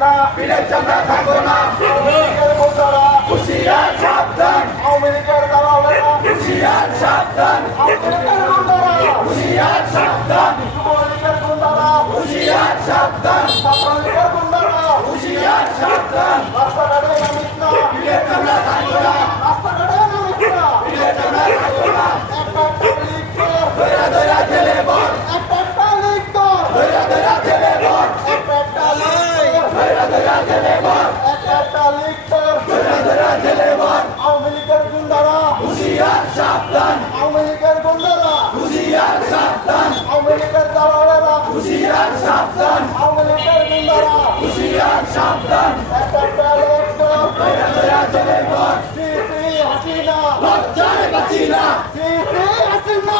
না, পিঠের চামড়া থাকবো না, আওয়ামী লীগের গুন্ডারা, হুঁশিয়ার সাবধান, আওয়ামী লীগের দালালেরা, হুঁশিয়ার সাবধান, আওয়ামী লীগের গুন্ডারা, হুঁশিয়ার সাবধান, যুবলীগের গুন্ডারা, হুঁশিয়ার সাবধান, ছাত্রলীগের গুন্ডারা, হুঁশিয়ার সাবধান, রাস্তাঘাটে নামিস না, পিঠের চামড়া থাকবো না, রাস্তাঘাটে নামিস না, পিঠের চামড়া থাকবো না, একটা লীগ কর, ধৈরা ধৈরা জেলে বল, একটা লীগ কর, ধৈরা ধৈরা জেলে বল, একটা লীগ কর, ধৈরা ধৈরা জেলে বল, একটা লীগ কর, ধৈরা ধৈরা জেলে বল, আওয়ামী লীগের গুন্ডারা, হুঁশিয়ার সাবধান, আওয়ামী লীগের গুন্ডারা, হুঁশিয়ার সাবধান, আওয়ামী লীগের দালালেরা, হুঁশিয়ার সাবধান, আওয়ামী লীগের গুন্ডারা, হুঁশিয়ার সাবধান, একটা লীগ কর, ধৈরা ধৈরা জেলে বল, শ্রী শ্রী হাসিনা, লজ্জায় বাঁচি না, শ্রী শ্রী হাসিনা,